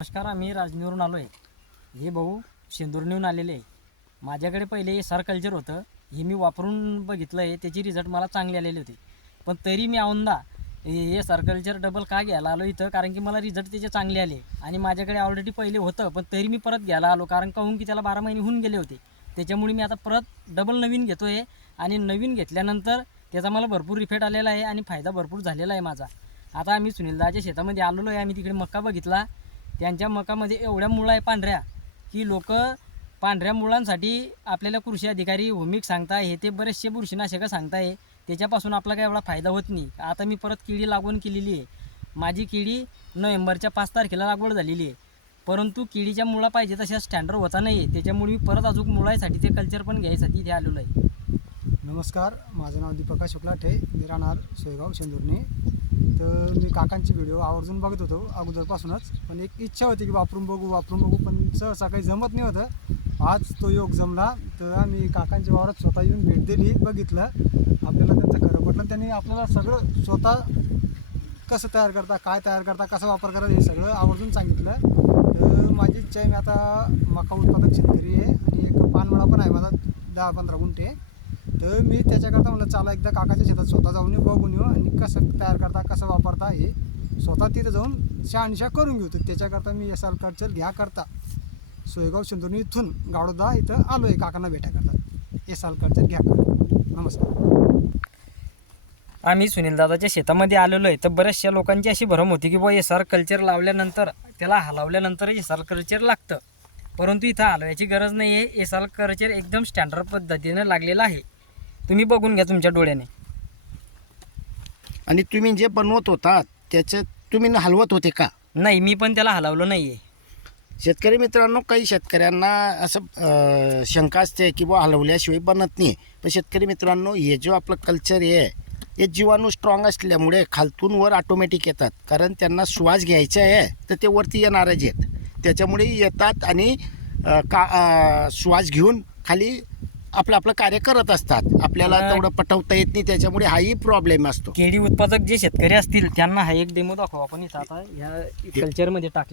नमस्कार, आम्ही राजनीवरून आलो आहे. हे भाऊ शेंदूरनेऊन आलेले आहे. माझ्याकडे पहिले एसआर कल्चर होतं, हे मी वापरून बघितलं आहे. त्याची रिझल्ट मला चांगले आलेले होते. पण तरी मी औंदा एसआर कल्चर डबल का घ्यायला आलो इथं, कारण की मला रिझल्ट त्याचे चांगले आले. आणि माझ्याकडे ऑलरेडी पहिले होतं, पण तरी मी परत घ्यायला आलो, कारण कहून की त्याला 12 महिने होऊन गेले होते. त्याच्यामुळे मी आता परत डबल नवीन घेतो आहे. आणि नवीन घेतल्यानंतर त्याचा मला भरपूर इफेक्ट आलेला आहे आणि फायदा भरपूर झालेला आहे माझा. आता आम्ही सुनीलदाच्या शेतामध्ये आलेलो आहे. आम्ही तिकडे मका बघितला. त्यांच्या मकामध्ये एवढ्या मुळा आहे पांढऱ्या, की लोक पांढऱ्या मुळांसाठी आपल्याला कृषी अधिकारी होमिक सांगताय, हे ते बरेचसे बुरशीनाशकं सांगताय. त्याच्यापासून आपला काही एवढा फायदा होत नाही. आता मी परत केळी लागवण केलेली आहे. माझी केळी नोव्हेंबरच्या 5 तारखेला लागवड झालेली आहे. परंतु केळीच्या मुळा पाहिजे तशा स्टँडर्ड होता नाही आहे. त्याच्यामुळे मी परत अजून मुळासाठी ते कल्चर पण घ्यायसाठी इथे आलेलो आहे. नमस्कार, माझं नाव दीपक शुक्लाठे, मी राहणार सोयगाव शेंदूरने. तर मी काकांची व्हिडिओ आवर्जून बघत होतो अगोदरपासूनच, पण एक इच्छा होती की वापरून बघू, पण सहसा काही जमत नाही होतं. आज तो योग जमला. तर आम्ही काकांच्या वावरात स्वतः येऊन भेट दिली, बघितलं, आपल्याला त्यांचं खरं पटलं. त्यांनी आपल्याला सगळं स्वतः कसं तयार करता, काय तयार करता, कसा वापर करा, हे सगळं आवर्जून सांगितलं. तर माझी इच्छा आहे, मी आता मका उत्पादक शेतकरी आहे आणि एक पानमळा पण आहे माझा 10-15 गुंठे. तर मी त्याच्याकरता म्हणलं चला एकदा काकाच्या शेतात स्वतः जाऊन येऊ, बघून येऊ आणि कसं तयार करता, कसं वापरता हे स्वतः तिथं जाऊन शहानिशा करून घेऊ. तर त्याच्याकरता मी एसआर कल्चर घ्या करता सोयगाव शेंदूरने इथून गाडोदा इथं आलो आहे काकांना भेटायकरता. एसआर कल्चर घ्या करता. नमस्कार. आम्ही सुनीलदादाच्या शेतामध्ये आलेलो आहे. तर बऱ्याचशा लोकांची अशी भ्रम होती की बुवा एसआर कल्चर लावल्यानंतर त्याला हलवल्यानंतर एसआर कल्चर लागतं, परंतु इथं हलवायची गरज नाही आहे. एसआर कल्चर एकदम स्टँडर्ड पद्धतीनं लागलेलं आहे. तुम्ही बघून घ्या तुमच्या डोळ्याने. आणि तुम्ही जे बनवत होता त्याचं तुम्ही हलवत होते का? नाही, मी पण त्याला हलवलं नाही आहे. शेतकरी मित्रांनो, काही शेतकऱ्यांना असं शंका असते की बुवा हलवल्याशिवाय बनत नाही. पण शेतकरी मित्रांनो, हे जो आपलं कल्चर आहे, हे जीवाणू स्ट्रॉंग असल्यामुळे खालतून वर ऑटोमॅटिक येतात. कारण त्यांना श्वास घ्यायचा आहे तर ते वरती येणारच आहेत. त्याच्यामुळे येतात आणि श्वास घेऊन खाली आपलं कार्य करत असतात. आपल्याला तेवढं पटवता येत नाही, त्याच्यामुळे हाही प्रॉब्लेम असतो. केळी उत्पादक जे शेतकरी असतील त्यांना हा एक डेमो दाखवा आपण. इथं आता ह्या कल्चरमध्ये टाकले